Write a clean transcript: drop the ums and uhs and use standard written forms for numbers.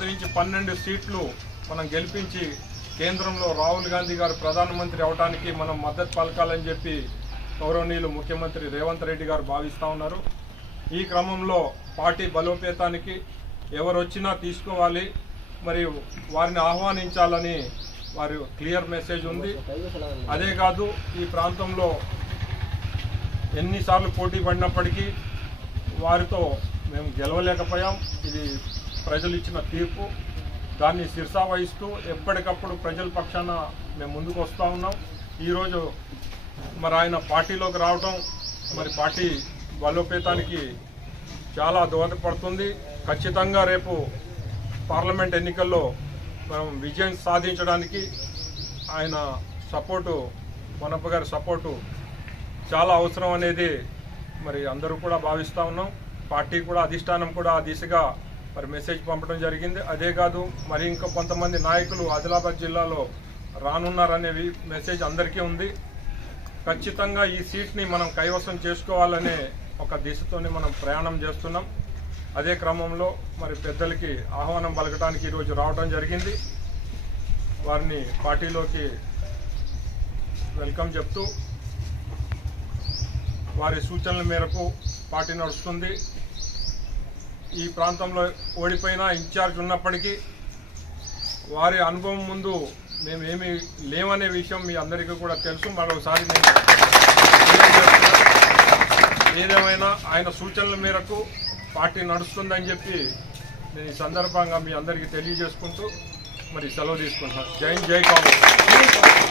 10 నుంచి 12 సీట్లు మనం గెలిపించి కేంద్రంలో రాహుల్ గాంధీ గారు ప్రధానమంత్రి అవడానికి మనం మద్దతు పలకాలని చెప్పి గౌరవనీయులు ముఖ్యమంత్రి రేవంత్ రెడ్డి గారు భావిస్తూ ఉన్నారు. ఈ క్రమంలో పార్టీ బలోపేతానికి ఎవరు వచ్చినా తీసుకోవాలి, మరియు వారిని ఆహ్వానించాలని వారి క్లియర్ మెసేజ్ ఉంది. అదే కాదు, ఈ ప్రాంతంలో ఎన్నిసార్లు పోటీ పడినప్పటికీ వారితో మేము గెలవలేకపోయాం. ఇది ప్రజలు ఇచ్చిన తీర్పు. దాన్ని శిరసా వహిస్తూ ఎప్పటికప్పుడు ప్రజల పక్షాన మేము ముందుకు వస్తూ ఉన్నాం. ఈరోజు మరి ఆయన పార్టీలోకి రావడం మరి పార్టీ బలోపేతానికి చాలా దోహదపడుతుంది. ఖచ్చితంగా రేపు పార్లమెంట్ ఎన్నికల్లో మనం విజయం సాధించడానికి ఆయన సపోర్టు, మనప్ప గారి సపోర్టు చాలా అవసరం అనేది మరి అందరూ కూడా భావిస్తూ ఉన్నాం. పార్టీ కూడా, అధిష్టానం కూడా ఆ దిశగా మరి మెసేజ్ పంపడం జరిగింది. అదే కాదు, మరి ఇంకా కొంతమంది నాయకులు ఆదిలాబాద్ జిల్లాలో రానున్నారనే మెసేజ్ అందరికీ ఉంది. ఖచ్చితంగా ఈ సీట్ని మనం కైవసం చేసుకోవాలనే ఒక దిశతోనే మనం ప్రయాణం చేస్తున్నాం. అదే క్రమంలో మరి పెద్దలకి ఆహ్వానం పలకడానికి ఈరోజు రావడం జరిగింది. వారిని పార్టీలోకి వెల్కమ్ చెప్తూ వారి సూచనల మేరకు పార్టీ నడుస్తుంది. ఈ ప్రాంతంలో ఓడిపోయిన ఇన్ఛార్జ్ ఉన్నప్పటికీ వారి అనుభవం ముందు మేమేమి లేవనే విషయం మీ అందరికీ కూడా తెలుసు. మరోసారి నేను ఏదేమైనా ఆయన సూచనల మేరకు పార్టీ నడుస్తుందని చెప్పి నేను ఈ సందర్భంగా మీ అందరికీ తెలియజేసుకుంటూ మరి సెలవు తీసుకుంటున్నాను. జై కాంగ్రెస్.